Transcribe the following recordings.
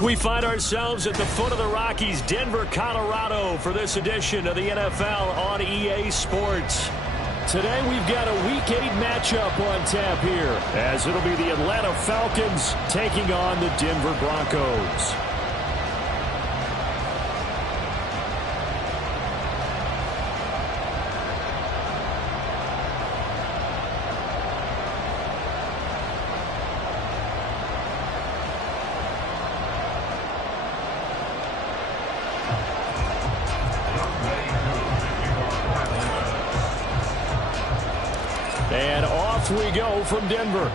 We find ourselves at the foot of the Rockies, Denver, Colorado, for this edition of the NFL on EA Sports. Today we've got a Week 8 matchup on tap here, as it'll be the Atlanta Falcons taking on the Denver Broncos. And off we go from Denver.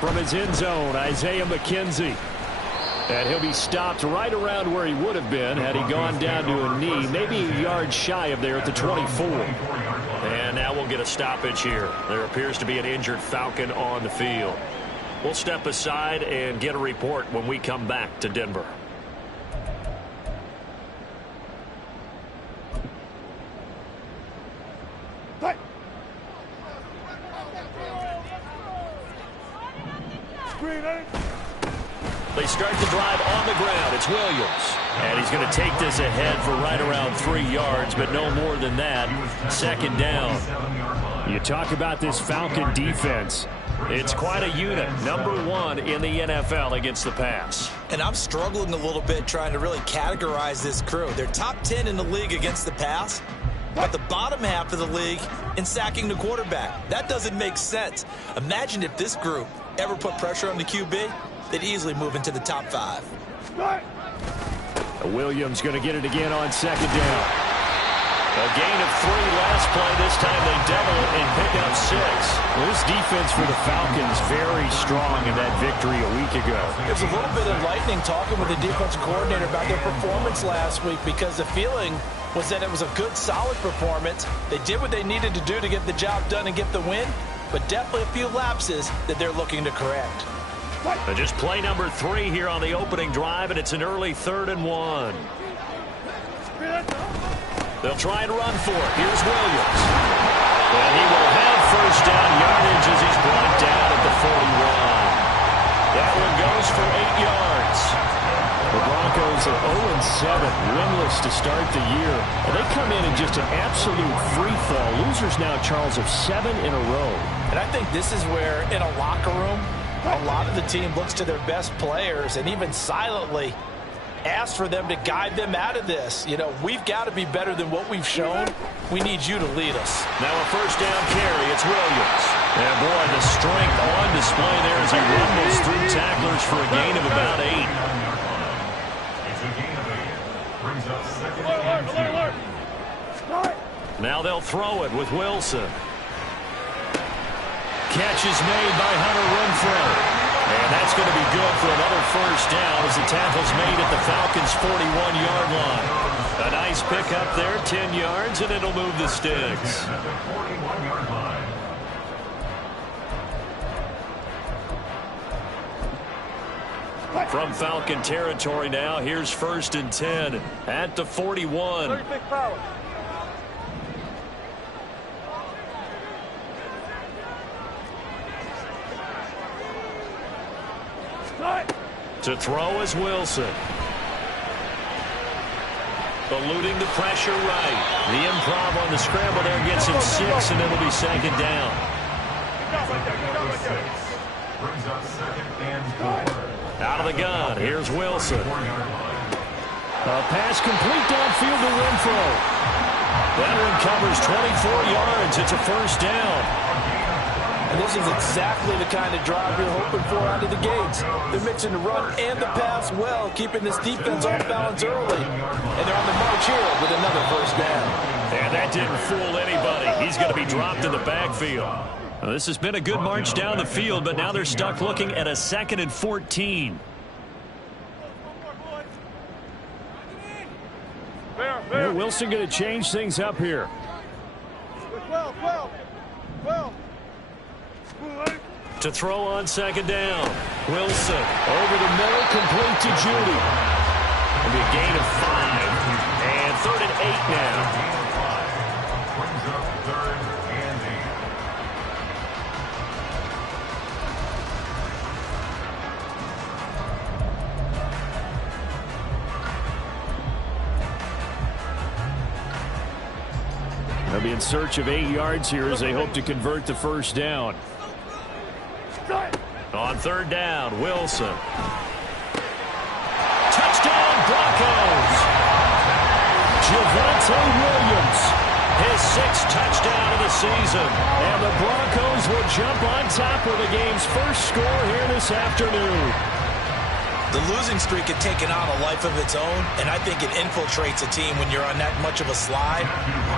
From his end zone, Isaiah McKenzie. And he'll be stopped right around where he would have been had he gone down to a knee, maybe a yard shy of there at the 24. And now we'll get a stoppage here. There appears to be an injured Falcon on the field. We'll step aside and get a report when we come back to Denver. They start the drive on the ground. It's Williams. And he's going to take this ahead for right around 3 yards, but no more than that. Second down. You talk about this Falcon defense. It's quite a unit. Number 1 in the NFL against the pass. And I'm struggling a little bit trying to really categorize this crew. They're top 10 in the league against the pass, but the bottom half of the league in sacking the quarterback. That doesn't make sense. Imagine if this group ever put pressure on the QB, they'd easily move into the top 5. Williams going to get it again on second down. A gain of 3 last play. This time they double it and pick up 6. Well, this defense for the Falcons very strong in that victory a week ago. It's a little bit enlightening talking with the defensive coordinator about their performance last week, because the feeling was that it was a good, solid performance. They did what they needed to do to get the job done and get the win, but definitely a few lapses that they're looking to correct. Just play number 3 here on the opening drive, and it's an early 3rd and 1. They'll try and run for it. Here's Williams. And he will have first down yardage as he's brought down at the 41. That one goes for 8 yards. The Broncos are 0-7, winless to start the year. And they come in just an absolute free fall. Losers now, Charles, of 7 in a row. And I think this is where, in a locker room, a lot of the team looks to their best players and even silently asks for them to guide them out of this. You know, we've got to be better than what we've shown. We need you to lead us. Now a first down carry. It's Williams. And boy, the strength on display there as he rumbles through tacklers for a gain of about 8. Now they'll throw it with Wilson. Catch is made by Hunter Renfrow. And that's going to be good for another first down as the tackle's made at the Falcons' 41-yard line. A nice pickup there, 10 yards, and it'll move the sticks. From Falcon territory now, here's 1st and 10 at the 41. To throw is Wilson. Eluding the pressure right. The improv on the scramble there gets him 6, and it'll be 2nd down. Out of the gun, here's Wilson. A pass complete downfield to Renfrow. That one covers 24 yards. It's a first down. And this is exactly the kind of drive you're hoping for out of the gates. They're mixing the run and the pass well, keeping this defense off balance early. And they're on the march here with another first down. And that didn't fool anybody. He's going to be dropped in the backfield. Well, this has been a good march down the field, but now they're stuck looking at a 2nd and 14. Well, Wilson going to change things up here. 12. To throw on 2nd down. Wilson over the middle, complete to Judy. It'll be a gain of 5. And 3rd and 8 now. They'll be in search of 8 yards here as they hope to convert the first down. On 3rd down, Wilson. Touchdown, Broncos! Javonte Williams, his 6th touchdown of the season. And the Broncos will jump on top with the game's first score here this afternoon. The losing streak had taken on a life of its own, and I think it infiltrates a team when you're on that much of a slide.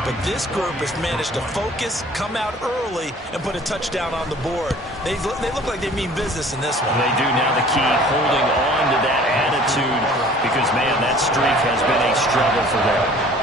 But this group has managed to focus, come out early, and put a touchdown on the board. They look like they mean business in this one. They do. Now the key, holding on to that attitude, because, man, that streak has been a struggle for them.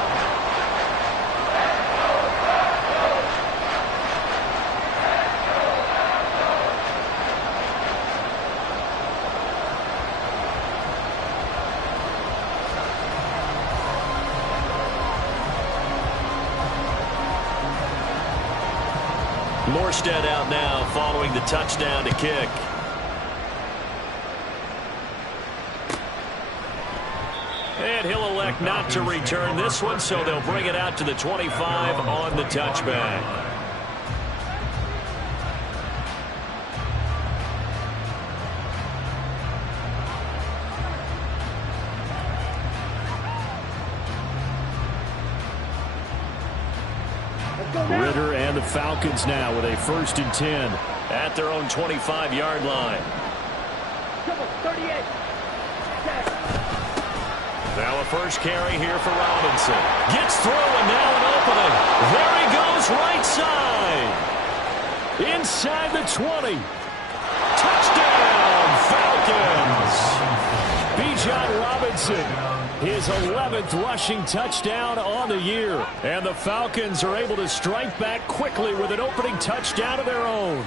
Morstead out now following the touchdown to kick. And he'll elect not to return this one, so they'll bring it out to the 25 on the touchback. Ritter and the Falcons now with a 1st and 10 at their own 25-yard line. Now a first carry here for Robinson. Gets through and now an opening. There he goes right side. inside the 20. Touchdown, Falcons. Bijan Robinson. His 11th rushing touchdown on the year. And the Falcons are able to strike back quickly with an opening touchdown of their own.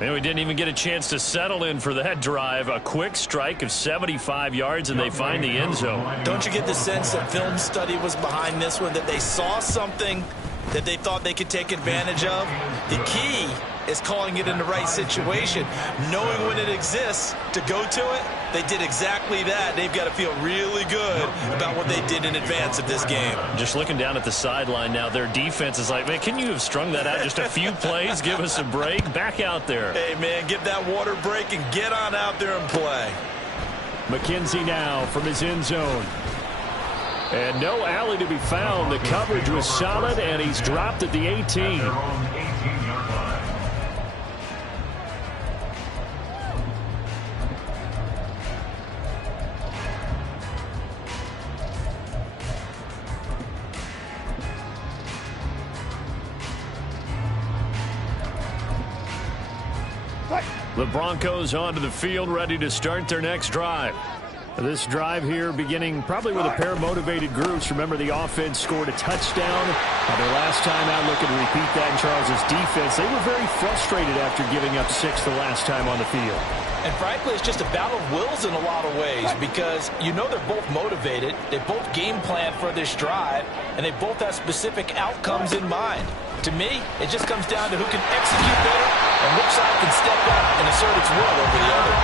And we didn't even get a chance to settle in for that drive. A quick strike of 75 yards, and they find the end zone. Don't you get the sense that film study was behind this one, that they saw something that they thought they could take advantage of? The key is calling it in the right situation, knowing when it exists to go to it. They did exactly that. They've got to feel really good about what they did in advance of this game. Just looking down at the sideline now, their defense is like, man, can you have strung that out just a few plays? Give us a break. Back out there. Hey, man, give that water break and get on out there and play. McKenzie now from his end zone. And no alley to be found. The coverage was solid, and he's dropped at the 18. The Broncos onto the field, ready to start their next drive. This drive here beginning probably with a pair of motivated groups. Remember, the offense scored a touchdown. Their last time out, looking to repeat that in Charles' defense. They were very frustrated after giving up 6 the last time on the field. And frankly, it's just a battle of wills in a lot of ways because you know they're both motivated. They both game plan for this drive, and they both have specific outcomes in mind. To me, it just comes down to who can execute better and which side can step up and assert its will over the other.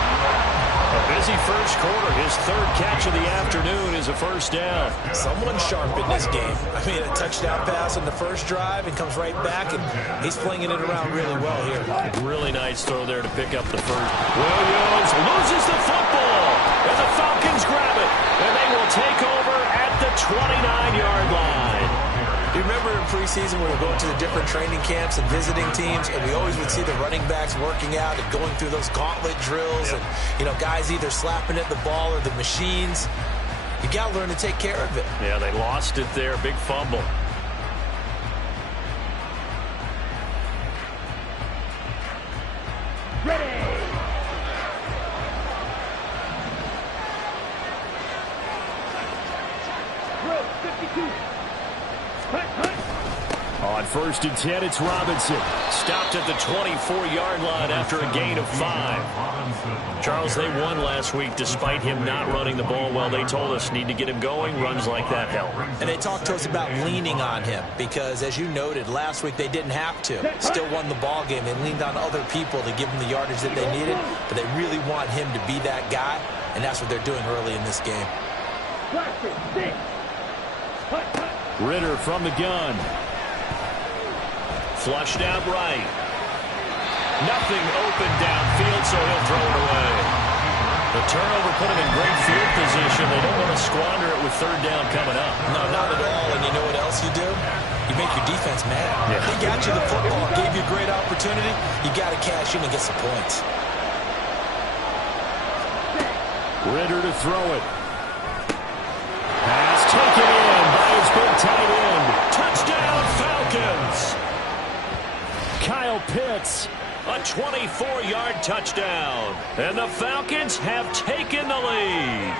A busy first quarter. His third catch of the afternoon is a first down. Someone sharp in this game. I mean, a touchdown pass on the first drive and comes right back, and he's flinging it around really well here. Really nice throw there to pick up the first. Williams loses the football, and the Falcons grab it, and they will take over at the 29-yard line. You remember in preseason when we were going to the different training camps and visiting teams, and we always would see the running backs working out and going through those gauntlet drills, and, you know, guys either slapping at the ball or the machines. You got to learn to take care of it. Yeah, they lost it there. Big fumble. On 1st and 10, it's Robinson. Stopped at the 24-yard line after a gain of 5. Charles, they won last week despite him not running the ball well. They told us need to get him going. Runs like that help. And they talked to us about leaning on him because, as you noted, last week they didn't have to. Still won the ball game. They leaned on other people to give them the yardage that they needed, but they really want him to be that guy, and that's what they're doing early in this game. Ritter from the gun. Flushed out right. Nothing open downfield, so he'll throw it away. The turnover put him in great field position. They don't want to squander it with 3rd down coming up. No, not at all. And you know what else you do? You make your defense mad. Yeah. They got you the football, gave you a great opportunity. You got to cash in and get some points. Ritter to throw it. Pass taken in by his big tight end. Touchdown, Falcons! Kyle Pitts, a 24-yard touchdown. And the Falcons have taken the lead.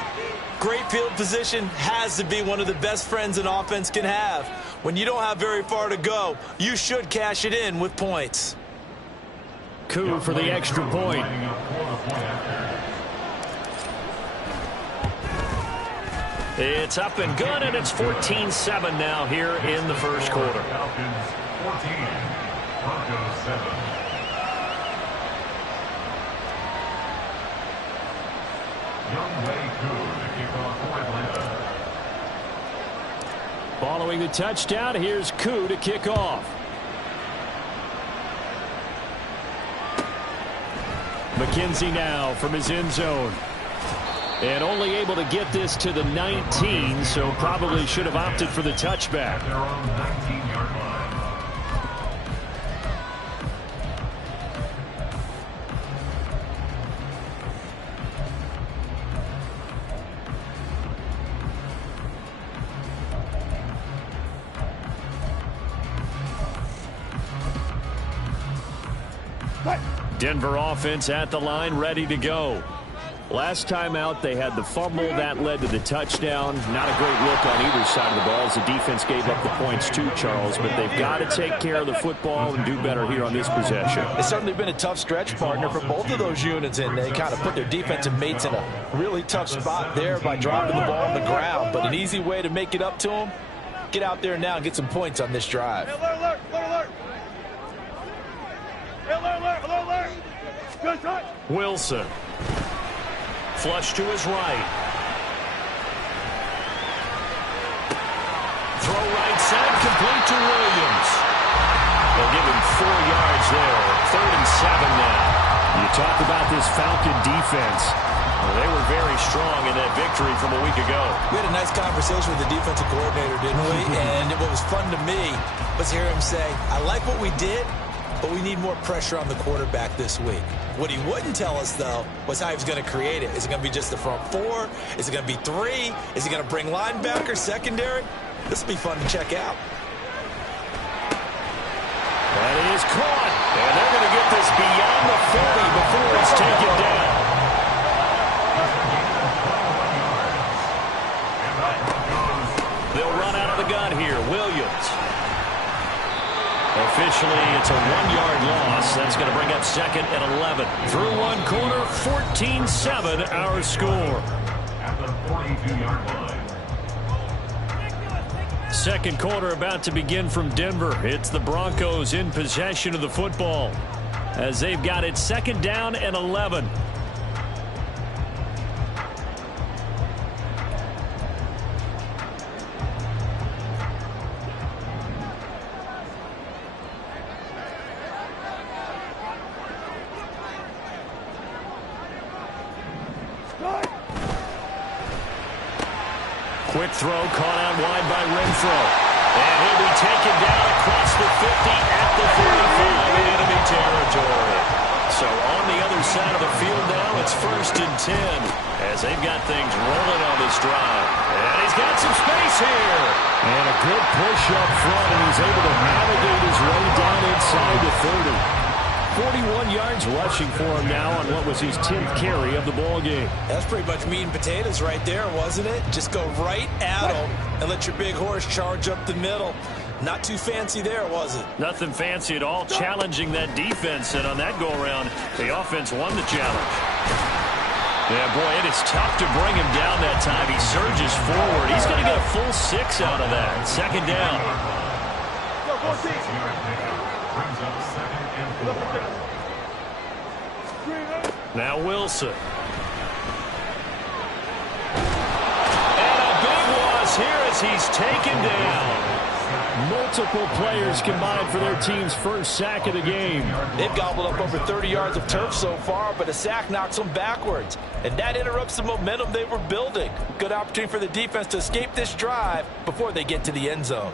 Great field position has to be one of the best friends an offense can have. When you don't have very far to go, you should cash it in with points. Coup for the extra point. It's up and good, and it's 14-7 now here in the first quarter. Broncos 7. Youngway Koo to kick off for Atlanta. Following the touchdown, here's Koo to kick off. McKenzie now from his end zone. And only able to get this to the 19, so probably should have opted for the touchback. Their own 19-yard line. Denver offense at the line, ready to go. Last time out, they had the fumble. That led to the touchdown. Not a great look on either side of the ball as the defense gave up the points too, Charles. But they've got to take care of the football and do better here on this possession. It's certainly been a tough stretch, partner, for both of those units, and they kind of put their defensive mates in a really tough spot there by dropping the ball on the ground. But an easy way to make it up to them, get out there now and get some points on this drive. Alert, alert, alert. Alert, alert. Good touch. Wilson. Flush to his right. Throw right side, complete to Williams. They'll give him 4 yards there. 3rd and 7 now. You talk about this Falcon defense. Well, they were very strong in that victory from a week ago. We had a nice conversation with the defensive coordinator, didn't we? And what was fun to me was hear him say, I like what we did, but we need more pressure on the quarterback this week. What he wouldn't tell us, though, was how he was going to create it. Is it going to be just the front 4? Is it going to be 3? Is he going to bring linebacker, secondary? This will be fun to check out. That is caught. And they're going to get this beyond the 40 Eventually, it's a 1-yard loss. That's going to bring up 2nd and 11. Through one quarter, 14-7 our score. At the 42-yard line. Second quarter about to begin from Denver. It's the Broncos in possession of the football as they've got it 2nd down and 11. Quick throw caught out wide by Renfro. And he'll be taken down across the 50 at the 45 in enemy territory. So on the other side of the field now, it's 1st and 10 as they've got things rolling on this drive. And he's got some space here. And a good push up front, and he's able to navigate his way down inside the 30. 41 yards rushing for him now on what was his 10th carry of the ball game. That's pretty much meat and potatoes right there, wasn't it? Just go right at him and let your big horse charge up the middle. Not too fancy there, was it? Nothing fancy at all, challenging that defense. And on that go-around, the offense won the challenge. Yeah, boy, it is tough to bring him down that time. He surges forward. He's going to get a full 6 out of that. 2nd down. Now Wilson. And a big loss here as he's taken down. Multiple players combined for their team's first sack of the game. They've gobbled up over 30 yards of turf so far, but a sack knocks them backwards. And that interrupts the momentum they were building. Good opportunity for the defense to escape this drive before they get to the end zone.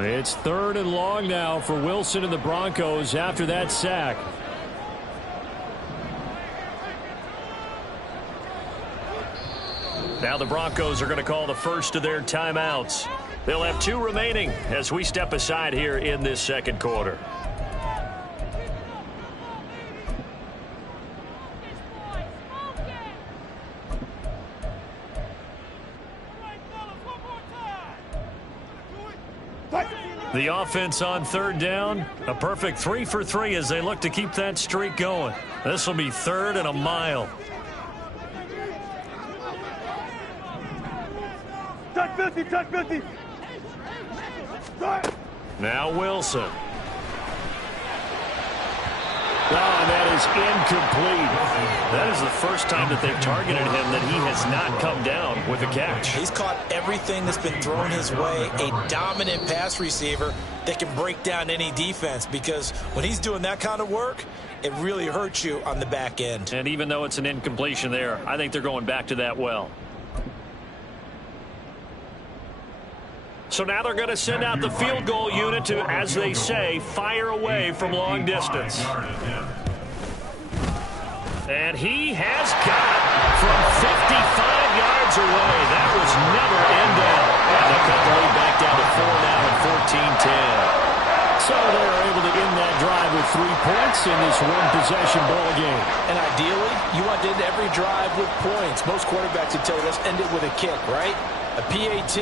It's 3rd and long now for Wilson and the Broncos after that sack. Now the Broncos are going to call the first of their timeouts. They'll have 2 remaining as we step aside here in this second quarter. The offense on 3rd down, a perfect 3 for 3 as they look to keep that streak going. This will be 3rd and a mile. Touch 50, touch 50. Now Wilson. Oh, and that is incomplete. That is the first time that they've targeted him that he has not come down with a catch. He's caught everything that's been thrown his way. A dominant pass receiver that can break down any defense, because when he's doing that kind of work, it really hurts you on the back end. And even though it's an incompletion there, I think they're going back to that well. So now they're going to send out the field goal unit to, as they say, fire away from long distance. And he has got it from 55 yards away. That was never in doubt. And they cut the lead back down to 4 now at 14-10. So they're able to end that drive with 3 points in this one-possession ball game. And ideally, you want to end every drive with points. Most quarterbacks would tell you, let's end it with a kick, right? A PAT,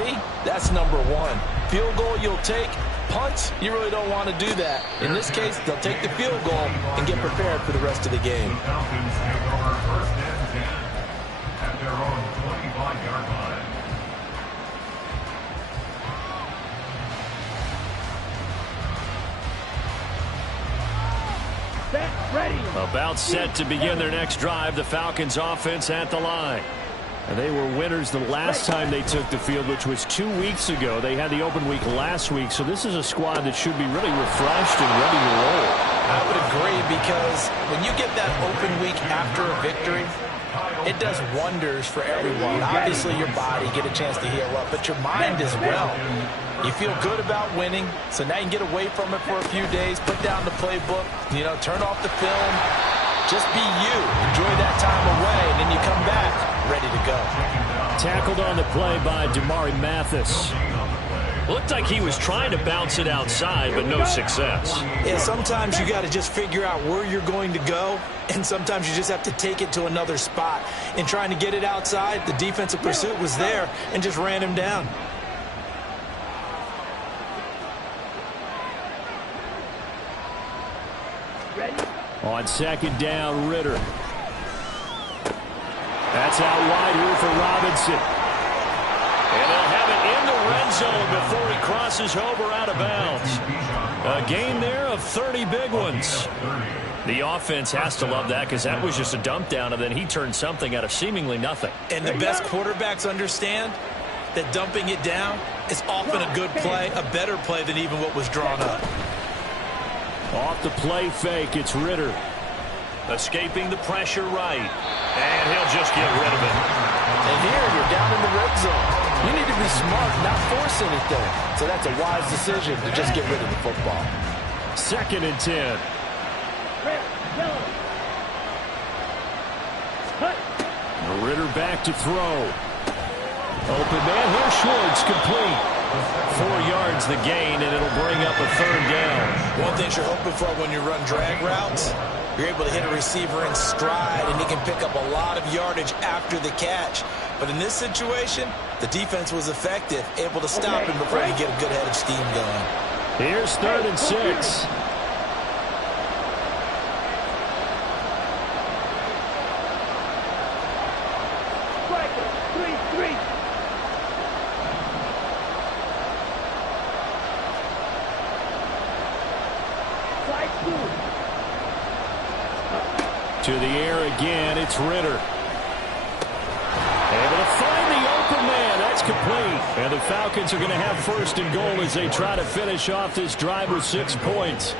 that's number 1. Field goal you'll take. Punts, you really don't want to do that. In this case, they'll take the field goal and get prepared for the rest of the game. The Falcons take over 1st and 10 at their own 25-yard line. About set to begin their next drive, the Falcons offense at the line. And they were winners the last time they took the field, which was 2 weeks ago. They had the open week last week, so this is a squad that should be really refreshed and ready to roll. I would agree, because when you get that open week after a victory, it does wonders for everyone. Obviously, your body, get a chance to heal up, but your mind as well. You feel good about winning, so now you can get away from it for a few days, put down the playbook, turn off the film. Just be you. Enjoy that time away, and then you come back ready to go. Tackled on the play by Damari Mathis. Looked like he was trying to bounce it outside, but no success. Yeah, sometimes you got to just figure out where you're going to go, and sometimes you just have to take it to another spot. In trying to get it outside, the defensive pursuit was there and just ran him down. On second down, Ritter. That's out wide here for Robinson. And they'll have it in the red zone before he crosses over out of bounds. A gain there of 30 big ones. The offense has to love that because that was just a dump down, and then he turned something out of seemingly nothing. And the best quarterbacks understand that dumping it down is often a good play, a better play than even what was drawn up. Off the play fake, it's Ritter. Escaping the pressure right. And he'll just get rid of it. And here you're down in the red zone. You need to be smart, not force anything. So that's a wise decision to just get rid of the football. 2nd and 10. Ritter back to throw. Open man here, Schwartz complete. 4 yards the gain, and it'll bring up a 3rd down. One thing you're hoping for when you run drag routes, you're able to hit a receiver in stride, and he can pick up a lot of yardage after the catch. But in this situation, the defense was effective, able to stop him before he get a good head of steam going. Here's 3rd and 6. To the air again, it's Ritter. Able to find the open man. That's complete. And the Falcons are going to have 1st and goal as they try to finish off this drive with 6 points.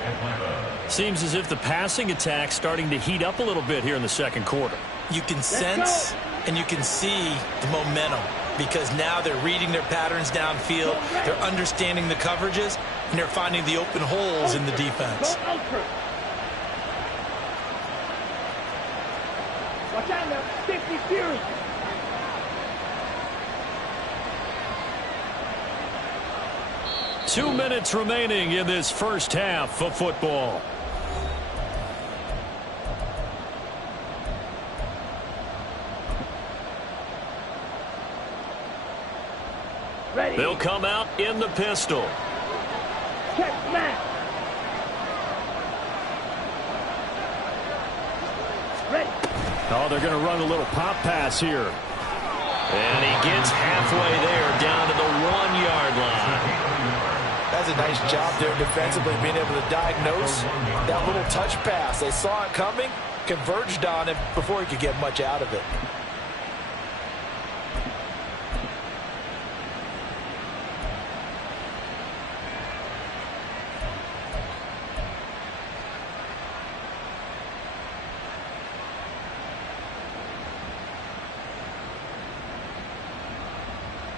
Seems as if the passing attack's starting to heat up a little bit here in the 2nd quarter. You can sense and you can see the momentum because now they're reading their patterns downfield, they're understanding the coverages, and they're finding the open holes in the defense. Watch out now, 50 Fury. Two minutes remaining in this first half of football. Ready. They'll come out in the pistol. Check smash. Ready. Oh, they're going to run a little pop pass here. And he gets halfway there down to the 1-yard line. That's a nice job there defensively, being able to diagnose that little touch pass. They saw it coming, converged on it before he could get much out of it.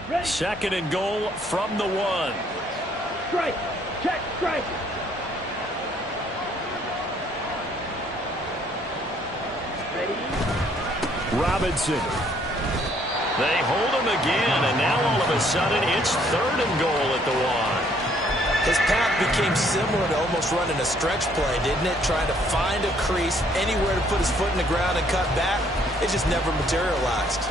Ready. 2nd and goal from the 1. Strike. Check strike. Ready. Robinson. They hold him again, and now all of a sudden it's 3rd and goal at the 1. His path became similar to almost running a stretch play, didn't it? Trying to find a crease, anywhere to put his foot in the ground and cut back. It just never materialized.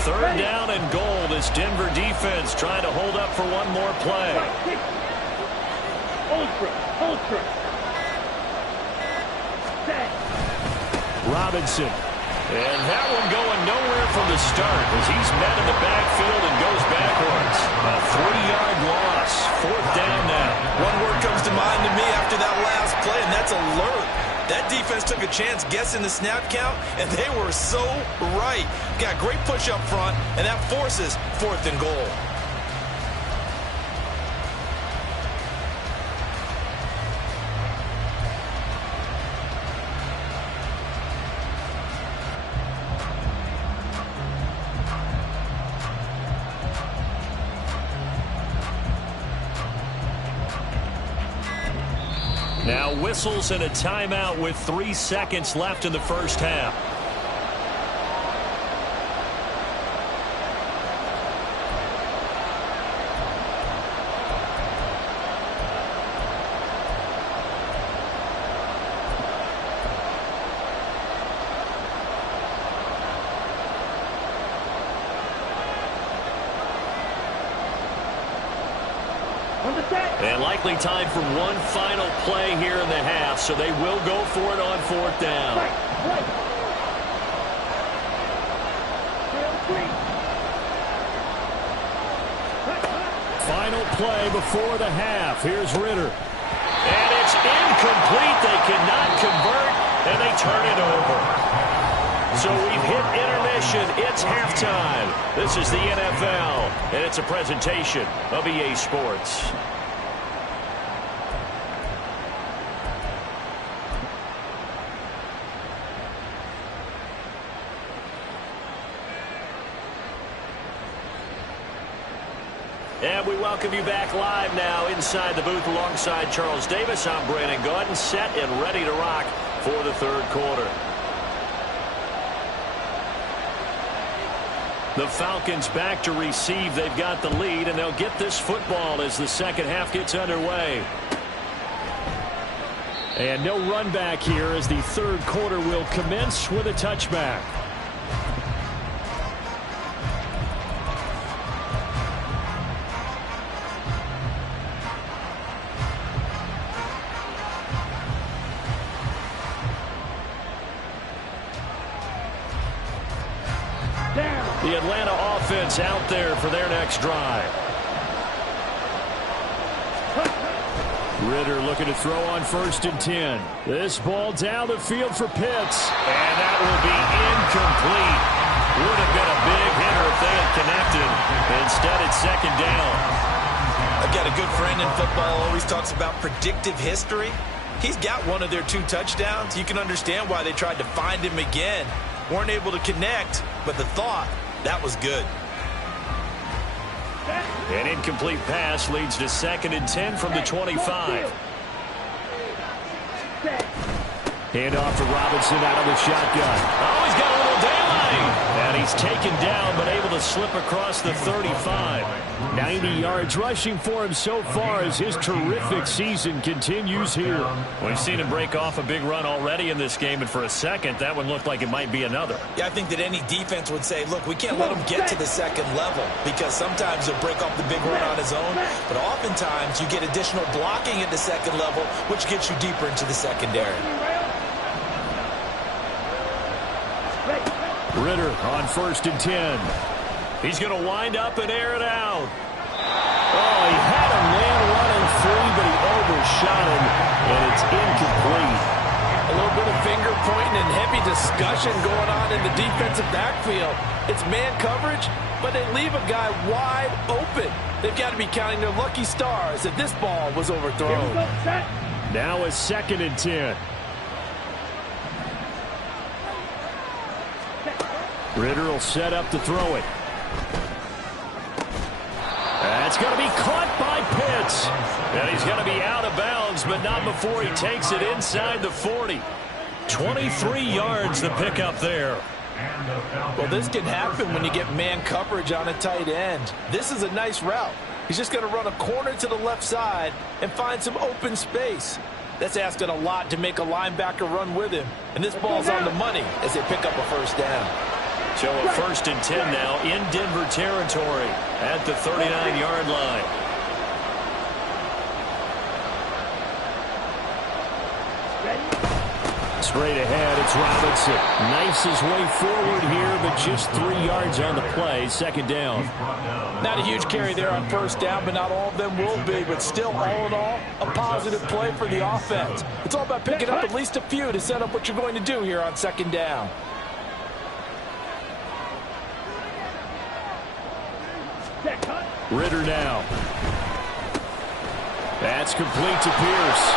Third down and goal. This Denver defense trying to hold up for one more play. Ultra. Set. Robinson. And that one going nowhere from the start as he's met in the backfield and goes backwards. A 3-yard loss. 4th down now. One word comes to mind to me after that last play, and that's alert. That defense took a chance guessing the snap count, and they were so right. Got great push up front, and that forces 4th and goal. Now whistles and a timeout with 3 seconds left in the first half. And likely time for one final play here in the half, so they will go for it on 4th down. Final play before the half. Here's Ritter. And it's incomplete. They cannot convert, and they turn it over. So we've hit intermission. It's halftime. This is the NFL, and it's a presentation of EA Sports. And we welcome you back live now inside the booth alongside Charles Davis. I'm Brandon Gaudin, set and ready to rock for the 3rd quarter. The Falcons back to receive. They've got the lead, and they'll get this football as the second half gets underway. And no run back here as the 3rd quarter will commence with a touchback. The Atlanta offense out there for their next drive. Ritter looking to throw on 1st and 10. This ball down the field for Pitts. And that will be incomplete. Would have been a big hitter if they had connected. Instead, it's 2nd down. I've got a good friend in football, always talks about predictive history. He's got one of their 2 touchdowns. You can understand why they tried to find him again. Weren't able to connect, but the thought, that was good. An incomplete pass leads to 2nd and 10 from the 25. Hand off to Robinson out of the shotgun. Oh, he's got a little daylight. And he's taken down, but able to slip across the 35. 90 yards rushing for him so far as his terrific season continues here. We've seen him break off a big run already in this game, and for a second, that one looked like it might be another. Yeah, I think that any defense would say, look, we can't let him get to the 2nd level, because sometimes he'll break off the big run on his own, but oftentimes you get additional blocking at the 2nd level, which gets you deeper into the secondary. Ritter on 1st and 10. He's going to wind up and air it out. Oh, he had a man running free, but he overshot him, and it's incomplete. A little bit of finger pointing and heavy discussion going on in the defensive backfield. It's man coverage, but they leave a guy wide open. They've got to be counting their lucky stars that this ball was overthrown. Now a 2nd and 10. Ritter will set up to throw it. That's going to be caught by Pitts. And he's going to be out of bounds, but not before he takes it inside the 40. 23 yards the pickup there. Well, this can happen when you get man coverage on a tight end. This is a nice route. He's just going to run a corner to the left side and find some open space. That's asking a lot to make a linebacker run with him. And this ball's on the money as they pick up a 1st down. So a 1st and 10 now in Denver territory at the 39-yard line. Straight ahead, it's Robinson. Knifes his way forward here, but just 3 yards on the play. 2nd down. Not a huge carry there on 1st down, but not all of them will be. But still, all in all, a positive play for the offense. It's all about picking up at least a few to set up what you're going to do here on 2nd down. Ritter now. That's complete to Pierce.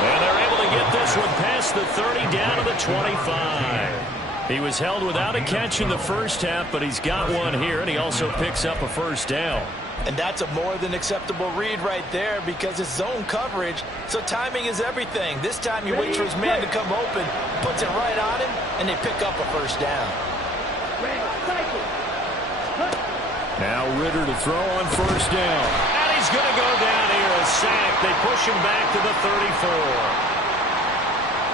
And they're able to get this one past the 30 down to the 25. He was held without a catch in the first half, but he's got one here, and he also picks up a 1st down. And that's a more than acceptable read right there because it's zone coverage, so timing is everything. This time he waits for his man to come open, puts it right on him, and they pick up a first down. Now Ritter to throw on first down. And he's going to go down here, a sack. They push him back to the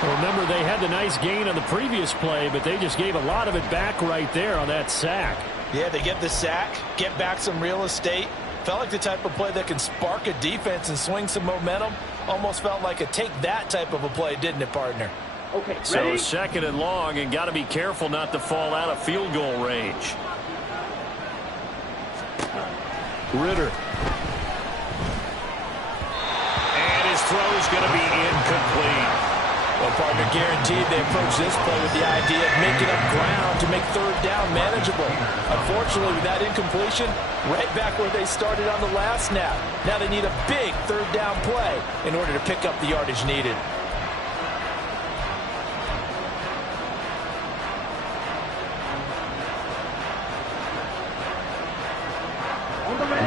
34. Remember, they had the nice gain on the previous play, but they just gave a lot of it back right there on that sack. Yeah, they get the sack, get back some real estate. Felt like the type of play that can spark a defense and swing some momentum. Almost felt like a take that type of a play, didn't it, partner? Okay, So ready? second and long, and got to be careful not to fall out of field goal range. Ritter. And his throw's going to be incomplete. Well, partner, guaranteed they approach this play with the idea of making up ground to make third down manageable. Unfortunately, with that incompletion, right back where they started on the last snap. Now they need a big third down play in order to pick up the yardage needed.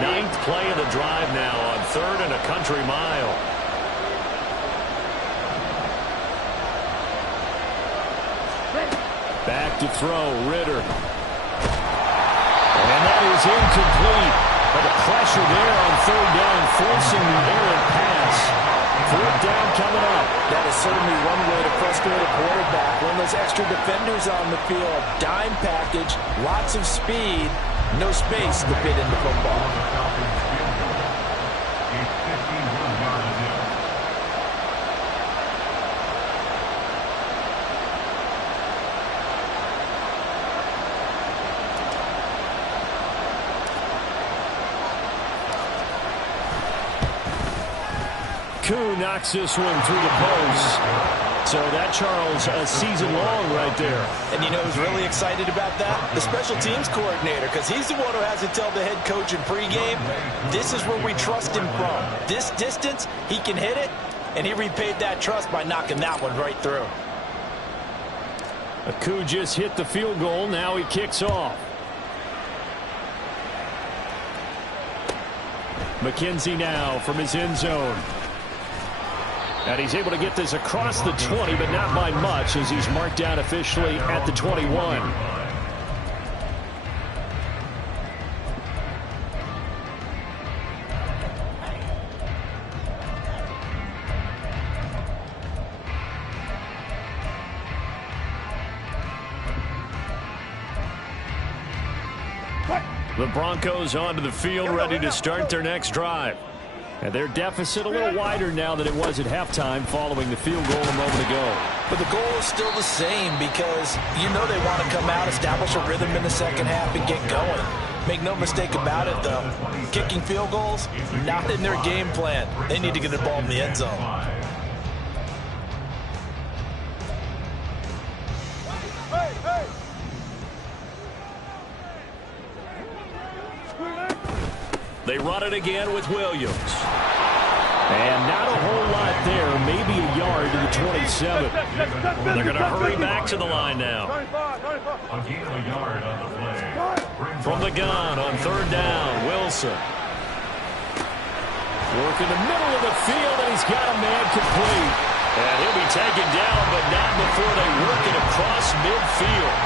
Ninth play of the drive now on 3rd and a country mile. Back to throw, Ritter. And that is incomplete. But the pressure there on 3rd down, forcing the errant pass. 4th down coming up. That is certainly one way to frustrate a quarterback. When those extra defenders on the field, dime package, lots of speed, no space to fit into football. Koo knocks this one through the post. So that, Charles, a season long right there. And you know who's really excited about that? The special teams coordinator, because he's the one who has to tell the head coach in pregame, this is where we trust him from. This distance, he can hit it, and he repaid that trust by knocking that one right through. Koo just hit the field goal. Now he kicks off. McKenzie now from his end zone. And he's able to get this across the 20, but not by much, as he's marked down officially at the 21. The Broncos onto the field, ready to start their next drive. And their deficit a little wider now than it was at halftime following the field goal a moment ago. But the goal is still the same because you know they want to come out, establish a rhythm in the second half, and get going. Make no mistake about it, though. Kicking field goals, not in their game plan. They need to get the ball in the end zone. They run it again with Williams. And not a whole lot there, maybe a yard to the 27. They're going to hurry back to the line now. From the gun on 3rd down, Wilson. Work in the middle of the field, and he's got a man complete. And he'll be taken down, but not before they work it across midfield.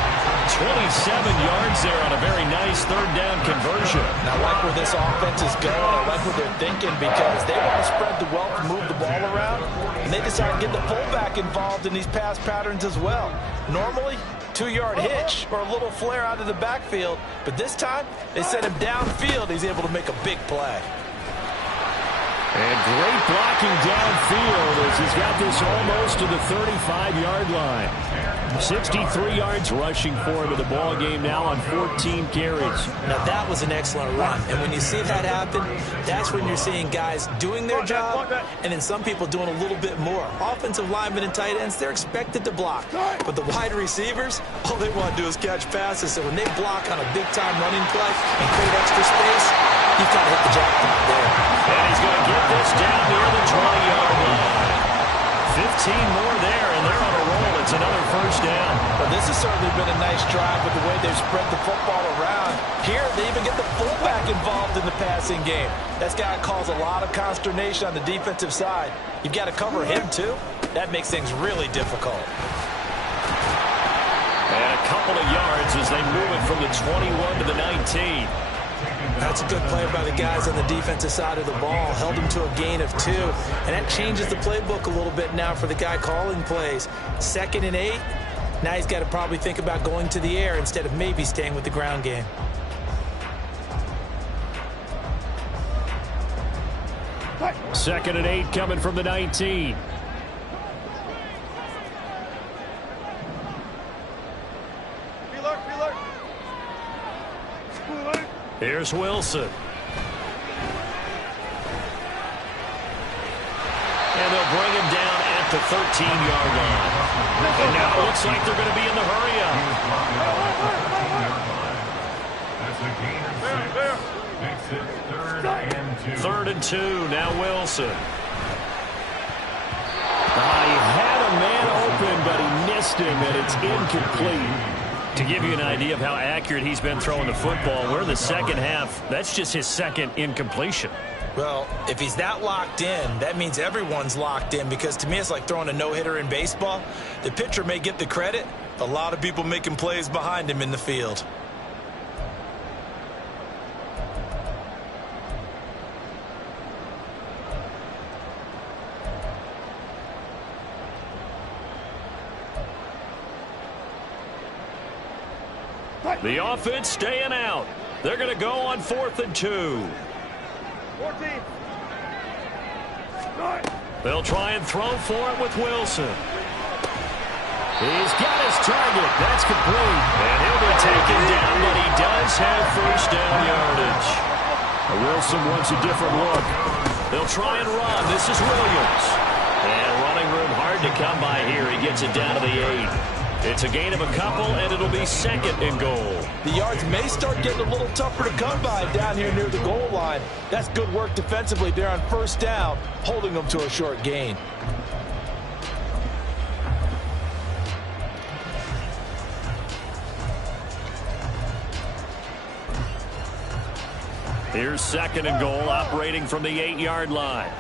27 yards there on a very nice 3rd down conversion. Now, I like where this offense is going. I like what they're thinking because they want to spread the wealth, move the ball around, and they decide to get the fullback involved in these pass patterns as well. Normally, 2-yard hitch or a little flare out of the backfield, but this time they sent him downfield. He's able to make a big play. And great blocking downfield as he's got this almost to the 35-yard line. 63 yards rushing for him in the ball game now on 14 carries. Now that was an excellent run, and when you see that happen, that's when you're seeing guys doing their job, and then some people doing a little bit more. Offensive linemen and tight ends, they're expected to block, but the wide receivers, all they want to do is catch passes. So when they block on a big-time running play and create extra space, you've got to hit the jackpot there. And he's going to get this down near the 20-yard line. 15 more there, and they're on a roll. It's another first first down. Well, this has certainly been a nice drive with the way they've spread the football around. Here, they even get the fullback involved in the passing game. That's got to cause a lot of consternation on the defensive side. You've got to cover him, too. That makes things really difficult. And a couple of yards as they move it from the 21 to the 19. That's a good play by the guys on the defensive side of the ball. Held him to a gain of 2. And that changes the playbook a little bit now for the guy calling plays. 2nd and 8. Now he's got to probably think about going to the air instead of maybe staying with the ground game. Second and 8 coming from the 19. Here's Wilson. And they'll bring him down at the 13-yard line. And now it looks like they're going to be in the hurry-up. Third and 2. Now Wilson. He had a man open, but he missed him, and it's incomplete. To give you an idea of how accurate he's been throwing the football, we're in the second half. That's just his second incompletion. Well, if he's that locked in, that means everyone's locked in, because to me it's like throwing a no-hitter in baseball. The pitcher may get the credit. A lot of people making plays behind him in the field. The offense staying out. They're going to go on 4th and 2. 14. They'll try and throw for it with Wilson. He's got his target. That's complete. And he'll be taken down, but he does have first down yardage. Wilson wants a different look. They'll try and run. This is Williams. And running room hard to come by here. He gets it down to the 8. It's a gain of a couple, and it'll be 2nd and goal. The yards may start getting a little tougher to come by down here near the goal line. That's good work defensively there on first down, holding them to a short gain. Here's 2nd and goal, operating from the 8-yard line.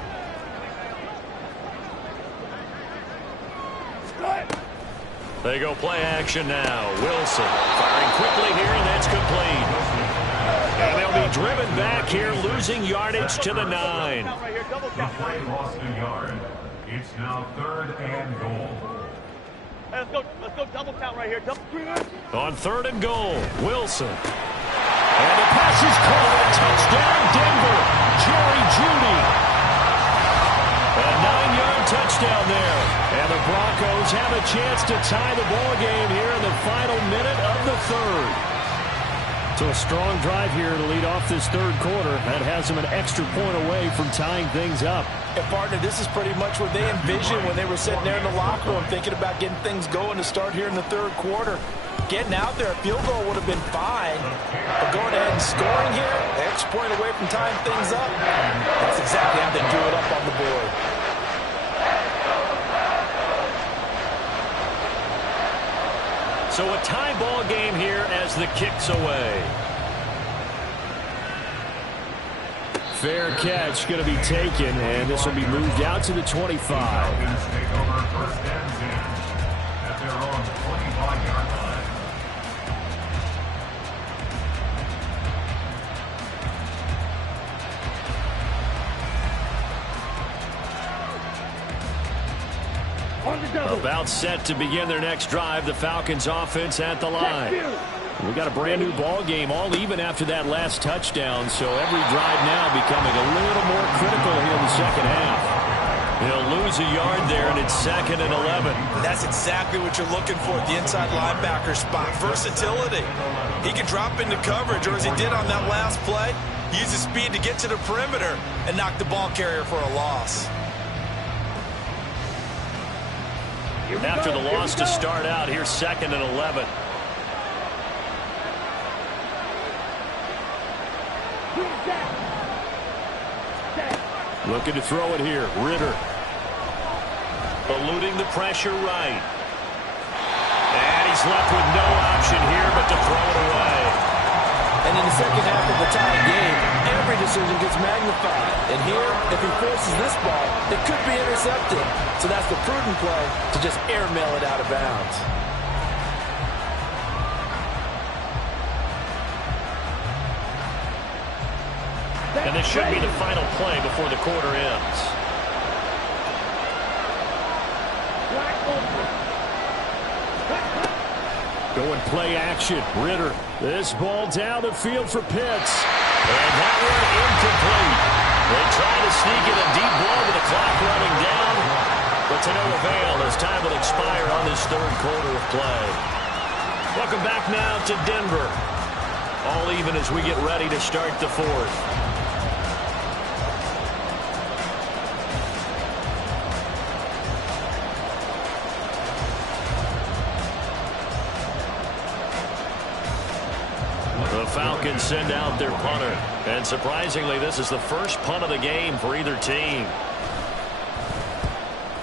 They go play action now. Wilson firing quickly here, and that's complete. And they'll be driven back here, losing yardage to the 9. The play lost a yard. It's now 3rd and goal. Let's go double count right here. On 3rd and goal, Wilson. And the pass is caught. Touchdown, Denver. Jerry Jeudy. A 9-yard touchdown there. And the Broncos have a chance to tie the ball game here in the final minute of the 3rd. So a strong drive here to lead off this 3rd quarter. That has them an extra point away from tying things up. And partner, this is pretty much what they envisioned when they were sitting there in the locker room thinking about getting things going to start here in the 3rd quarter. Getting out there, a field goal would have been fine. But going ahead and scoring here, an extra point away from tying things up, that's exactly how they drew it up on the board. So a tie ball game here as the kick's away. Fair catch going to be taken, and this will be moved out to the 25. Falcons take over 1st and 10 at their own 25-yard line. About set to begin their next drive. The Falcons offense at the line. We got a brand new ball game, all even after that last touchdown. So every drive now becoming a little more critical here in the second half. They'll lose a yard there, and it's 2nd and 11. That's exactly what you're looking for at the inside linebacker spot. Versatility. He can drop into coverage, or as he did on that last play, use his speed to get to the perimeter and knock the ball carrier for a loss. After the loss to start out, here's 2nd and 11. Looking to throw it here. Ritter. Eluding the pressure right. he's left with no option here but to throw it away. And in the second half of the tie game, every decision gets magnified. And here, if he forces this ball, it could be intercepted. So that's the prudent play to just airmail it out of bounds. And this should be the final play before the quarter ends. Going play action. Ritter. This ball down the field for Pitts. And that one incomplete. They try to sneak in a deep ball with the clock running down. But to no avail as time will expire on this third quarter of play. Welcome back now to Denver. All even as we get ready to start the fourth. The Falcons send out their punter. And surprisingly, this is the first punt of the game for either team.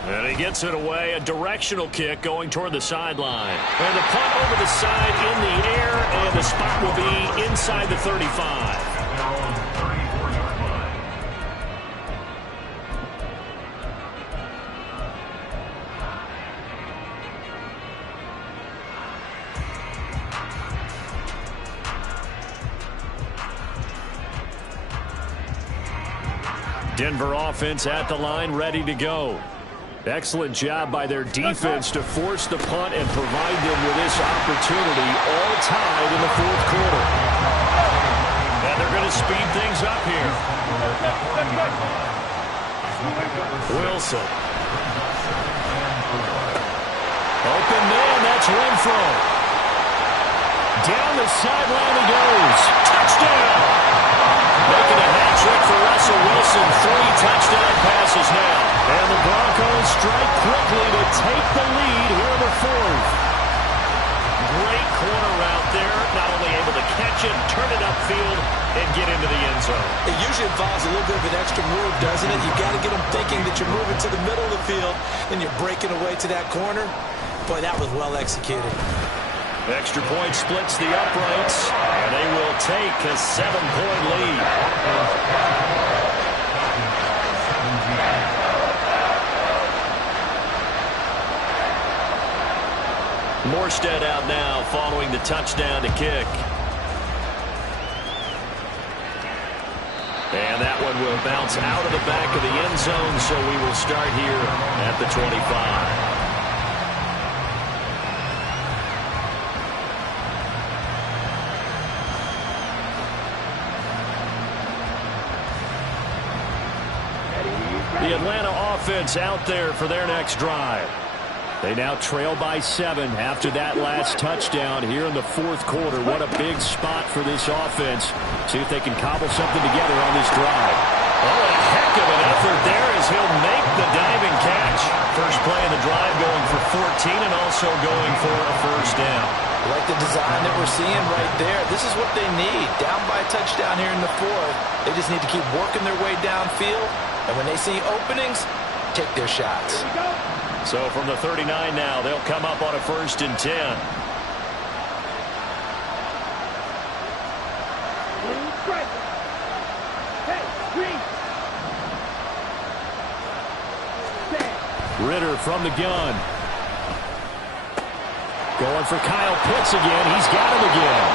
And he gets it away. A directional kick going toward the sideline. And the punt over the side in the air. And the spot will be inside the 35. Denver offense at the line, ready to go. Excellent job by their defense to force the punt and provide them with this opportunity, all tied in the fourth quarter. And they're going to speed things up here. Wilson. Open man, that's Renfro. Down the sideline he goes. Touchdown! Making a hat trick for Russell Wilson. 3 touchdown passes now. And the Broncos strike quickly to take the lead here in the fourth. Great corner route there. Not only able to catch it, turn it upfield, and get into the end zone. It usually involves a little bit of an extra move, doesn't it? You've got to get them thinking that you're moving to the middle of the field, and you're breaking away to that corner. Boy, that was well executed. Extra point splits the uprights, and they will take a 7-point lead. Morstead out now following the touchdown to kick. And that one will bounce out of the back of the end zone, so we will start here at the 25. The Atlanta offense out there for their next drive. They now trail by 7 after that last touchdown here in the fourth quarter. What a big spot for this offense. See if they can cobble something together on this drive. Oh, a heck of an effort there as he'll make the diving catch. First play of the drive going for 14 and also going for a first down. I like the design that we're seeing right there. This is what they need. Down by a touchdown here in the fourth. They just need to keep working their way downfield. And when they see openings, take their shots. So from the 39 now, they'll come up on a 1st and 10. Ritter from the gun. Going for Kyle Pitts again. He's got him again.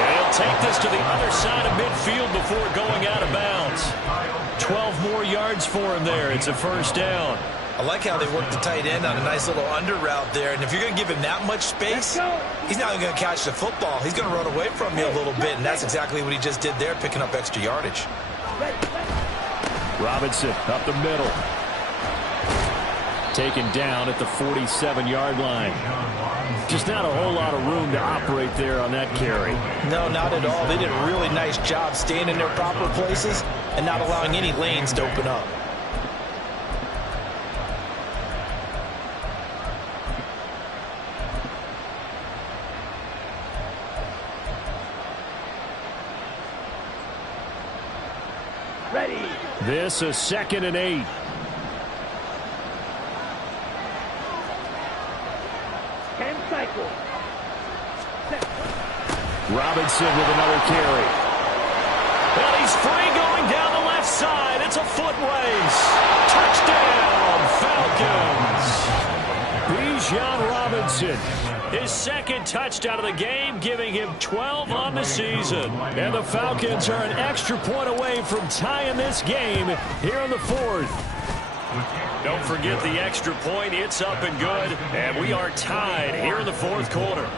And he'll take this to the other side of midfield before going out of bounds. 12 more yards for him there. It's a first down. I like how they work the tight end on a nice little under route there. And if you're going to give him that much space, he's not even going to catch the football. He's going to run away from you a little bit, and that's exactly what he just did there, picking up extra yardage. Robinson up the middle. Taken down at the 47-yard line. Just not a whole lot of room to operate there on that carry. No, not at all. They did a really nice job staying in their proper places and not allowing any lanes to open up. Ready. This is 2nd and 8. Cycle. Robinson with another carry. And he's free going down the left side. It's a foot race. Touchdown, Falcons. Bijan Robinson, his second touchdown of the game, giving him 12 on the season. And the Falcons are an extra point away from tying this game here in the fourth. Don't forget the extra point. It's up and good. And we are tied here in the fourth quarter.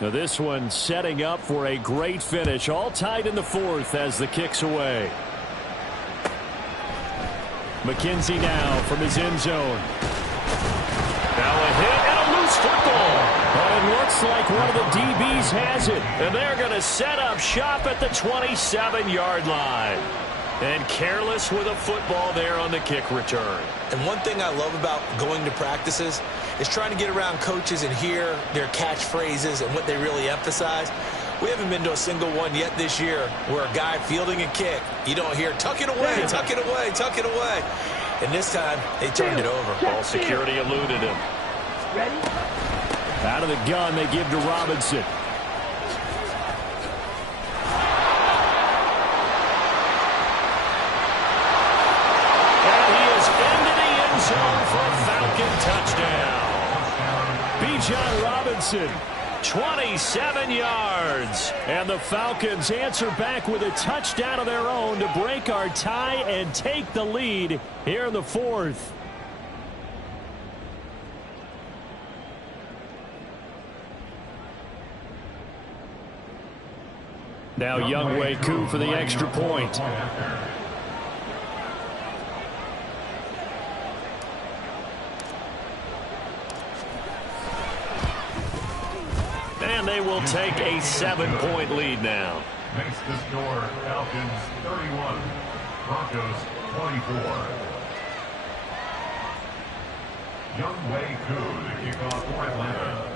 Now this one setting up for a great finish. All tied in the fourth as the kick's away. McKenzie now from his end zone. Now a hit and a loose football. But it looks like one of the DBs has it. And they're going to set up shop at the 27-yard line. And careless with a football there on the kick return. And one thing I love about going to practices is trying to get around coaches and hear their catchphrases and what they really emphasize. We haven't been to a single one yet this year where a guy fielding a kick, you don't hear, tuck it away, tuck it away, tuck it away. And this time, they turned it over. Ball security eluded him. Ready? Out of the gun, they give to Robinson. And he is into the end zone for a Falcon touchdown. Bijan Robinson, 27 yards. And the Falcons answer back with a touchdown of their own to break our tie and take the lead here in the fourth. Now Younghoe Koo for the extra point. And they will take a 7-point lead now. Makes the score Falcons 31, Broncos 24. Younghoe Koo, the kickoff for Atlanta.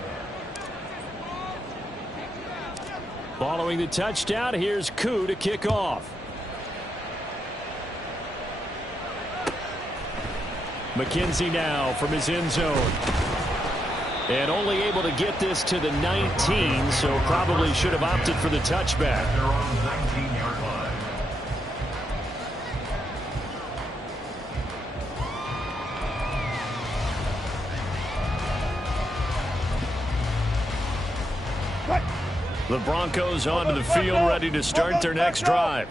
Following the touchdown, here's Koo to kick off. McKenzie now from his end zone. And only able to get this to the 19, so probably should have opted for the touchback. They're on the 19-yard line. The Broncos onto the field, ready to start their next drive.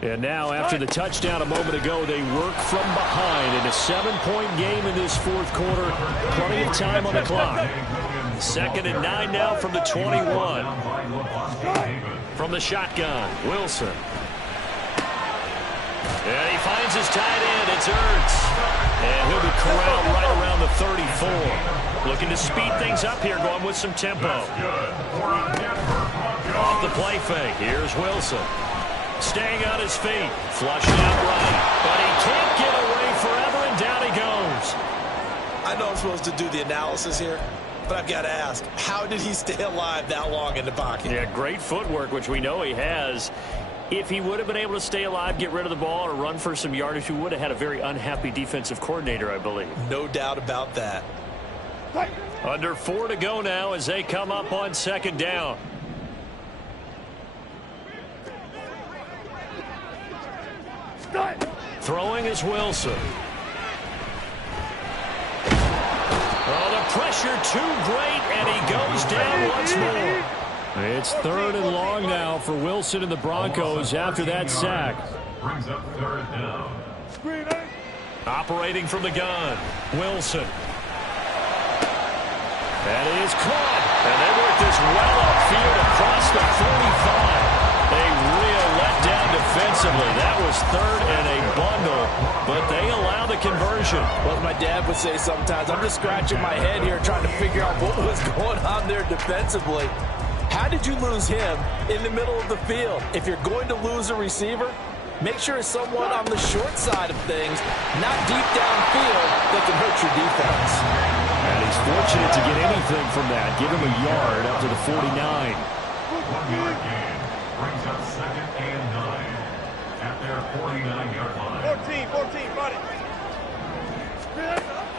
And now, after the touchdown a moment ago, they work from behind in a 7-point game in this fourth quarter. Plenty of time on the clock. 2nd and 9 now from the 21. From the shotgun, Wilson. And he finds his tight end. It's Ertz. And he'll be corralled right around the 34. Looking to speed things up here, going with some tempo. Off the play fake. Here's Wilson. Staying on his feet. Flushing out right. But he can't get away forever, and down he goes. I know I'm supposed to do the analysis here, but I've got to ask, how did he stay alive that long in the pocket? Yeah, great footwork, which we know he has. If he would have been able to stay alive, get rid of the ball, or run for some yardage, we would have had a very unhappy defensive coordinator, I believe. No doubt about that. Under 4 to go now as they come up on 2nd down. Throwing is Wilson. Oh, the pressure too great, and he goes down once more. It's 3rd and long now for Wilson and the Broncos after that sack. Brings up 3rd down. Operating from the gun, Wilson. That is caught, and they work this well upfield across the 45. A real letdown defensively. That was 3rd and a bundle, but they allow the conversion. Well, my dad would say sometimes, I'm just scratching my head here trying to figure out what was going on there defensively. How did you lose him in the middle of the field? If you're going to lose a receiver, make sure it's someone on the short side of things, not deep downfield, that can hurt your defense. And he's fortunate to get anything from that. Give him a yard up to the 49. 1-yard gain. Brings up 2nd and 9 at their 49-yard line. 14, buddy.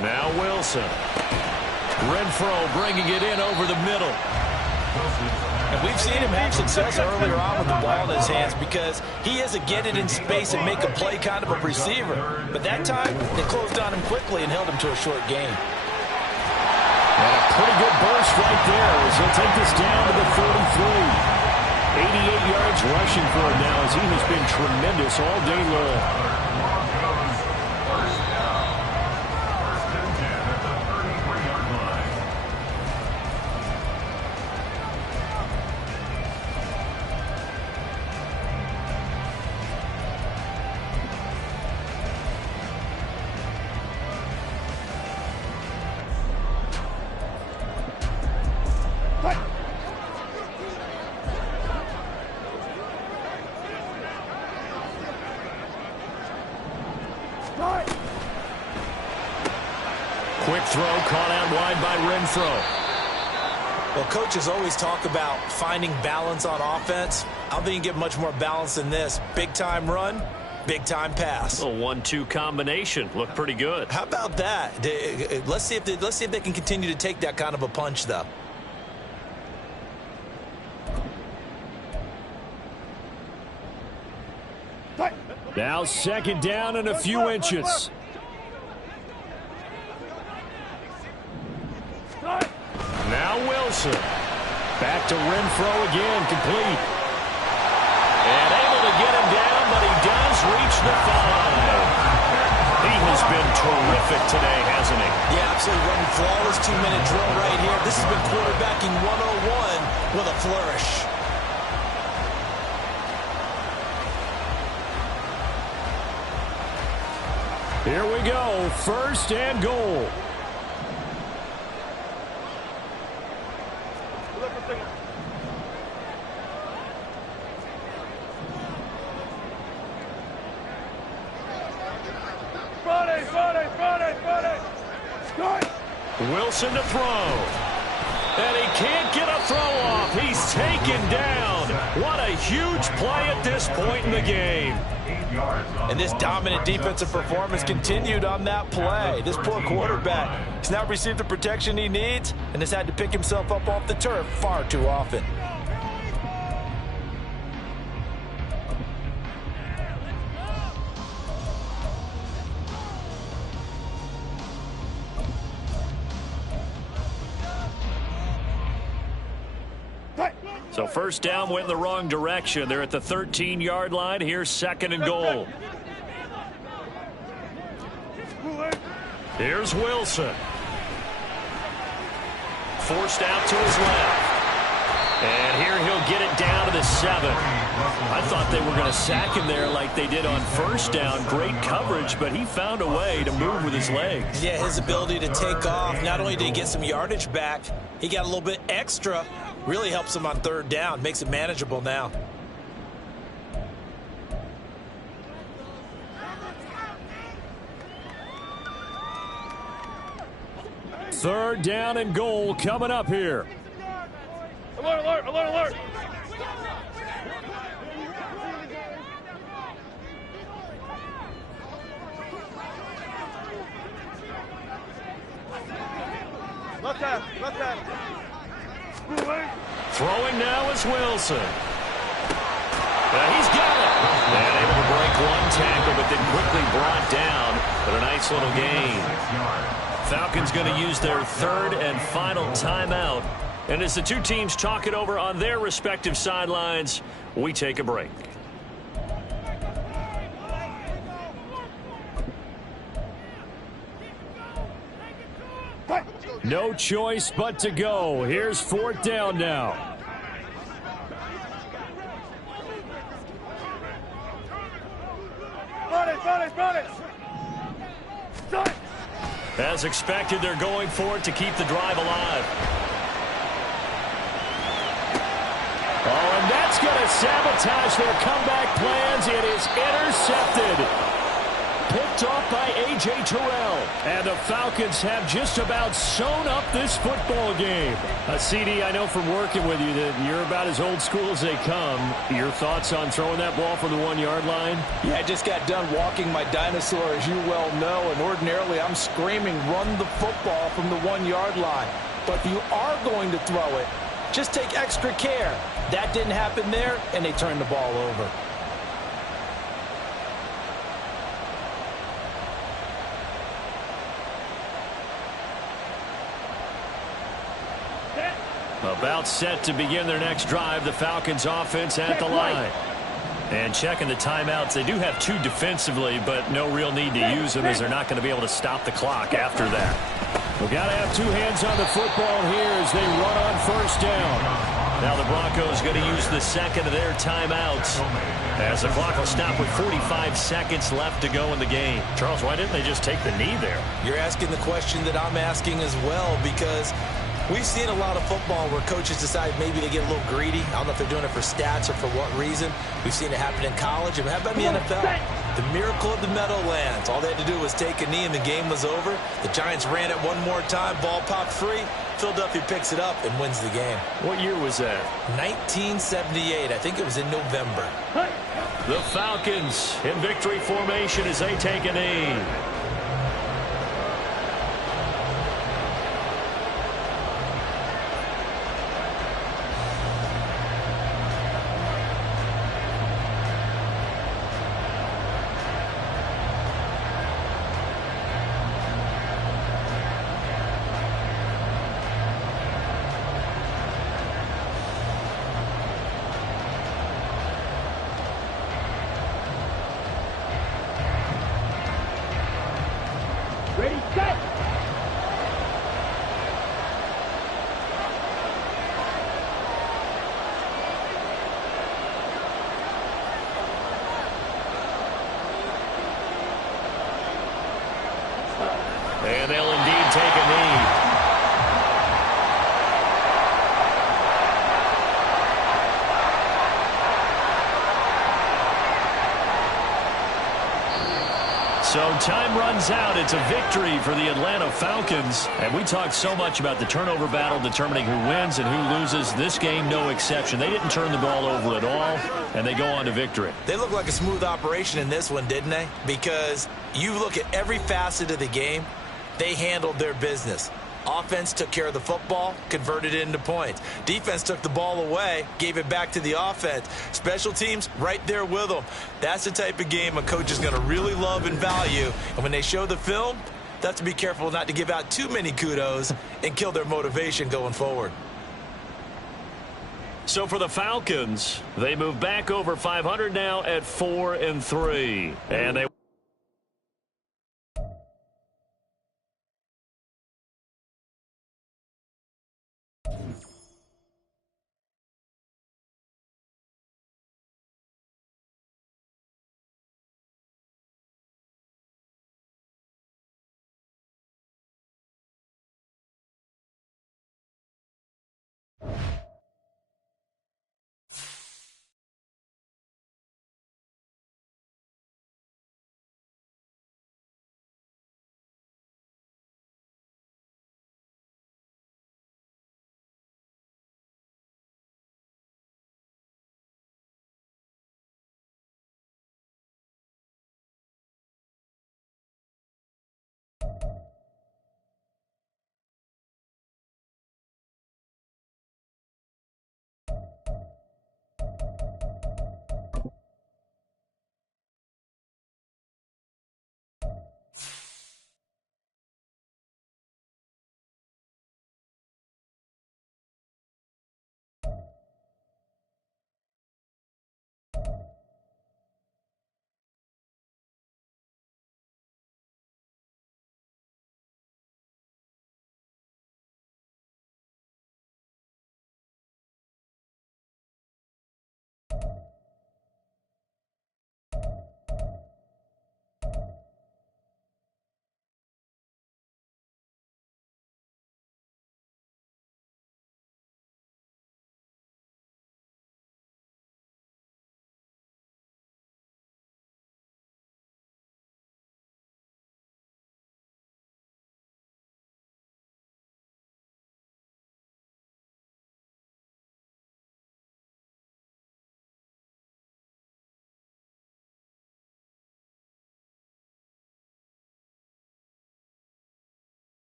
Now Wilson. Renfro bringing it in over the middle. And we've seen him have success earlier on with the ball in his hands because he is a get it in space and make a play kind of a receiver. But that time, they closed on him quickly and held him to a short gain. And a pretty good burst right there as he'll take this down to the 33. 88 yards rushing for him now as he has been tremendous all day long. Quick throw caught out wide by Renfro. Well, coaches always talk about finding balance on offense. I don't think you can get much more balance than this. Big-time run, big-time pass. A 1-2 combination. Looked pretty good. How about that? Let's see if they can continue to take that kind of a punch, though. Now second down and a few inches. Now Wilson. Back to Renfro again, complete. And able to get him down, but he does reach the 5. He has been terrific today, hasn't he? Yeah, absolutely running flawless 2-minute drill right here. This has been quarterbacking 101 with a flourish. Here we go, first and goal. Wilson to throw. And he can't get a throw off. He's taken down. What a huge play at this point in the game. And this dominant defensive performance continued on that play. This poor quarterback has now received the protection he needs and has had to pick himself up off the turf far too often. So first down went in the wrong direction. They're at the 13-yard line. Here's second and goal. Here's Wilson. Forced out to his left. And here he'll get it down to the 7. I thought they were going to sack him there like they did on first down. Great coverage, but he found a way to move with his legs. Yeah, his ability to take off. Not only did he get some yardage back, he got a little bit extra. Really helps him on third down. Makes it manageable now. Third down and goal coming up here. Alert, alert, alert, alert. Left hand, left hand. Throwing now is Wilson. He's got it. And able to break one tackle, but then quickly brought down. But a nice little gain. Falcons going to use their third and final timeout. And as the two teams talk it over on their respective sidelines, we take a break. No choice but to go. Here's fourth down now. As expected, they're going for it to keep the drive alive. Oh, and that's going to sabotage their comeback plans. It is intercepted. Picked picked off by A.J. Terrell. And the Falcons have just about sewn up this football game. CD, I know from working with you that you're about as old school as they come. Your thoughts on throwing that ball from the 1-yard line? Yeah, I just got done walking my dinosaur, as you well know, and ordinarily I'm screaming, run the football from the 1-yard line. But if you are going to throw it, just take extra care. That didn't happen there, and they turned the ball over. About set to begin their next drive, the Falcons offense at the line. And checking the timeouts, they do have 2 defensively, but no real need to use them as they're not going to be able to stop the clock after that. We've got to have 2 hands on the football here as they run on first down. Now the Broncos going to use the second of their timeouts as the clock will stop with 45 seconds left to go in the game. Charles, why didn't they just take the knee there? You're asking the question that I'm asking as well, because we've seen a lot of football where coaches decide maybe they get a little greedy. I don't know if they're doing it for stats or for what reason. We've seen it happen in college. And how about in the NFL? The miracle of the Meadowlands. All they had to do was take a knee and the game was over. The Giants ran it one more time. Ball popped free. Philadelphia picks it up and wins the game. What year was that? 1978. I think it was in November. The Falcons in victory formation as they take a knee. Ready, set! And they'll indeed take a knee. So time runs out. It's a victory for the Atlanta Falcons. And we talked so much about the turnover battle determining who wins and who loses. This game, no exception. They didn't turn the ball over at all, and they go on to victory. They look like a smooth operation in this one, didn't they? Because you look at every facet of the game, they handled their business. Offense took care of the football, converted it into points. Defense took the ball away, gave it back to the offense. Special teams, right there with them. That's the type of game a coach is going to really love and value. And when they show the film, they have to be careful not to give out too many kudos and kill their motivation going forward. So for the Falcons, they move back over 500 now at 4-3. And they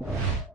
game.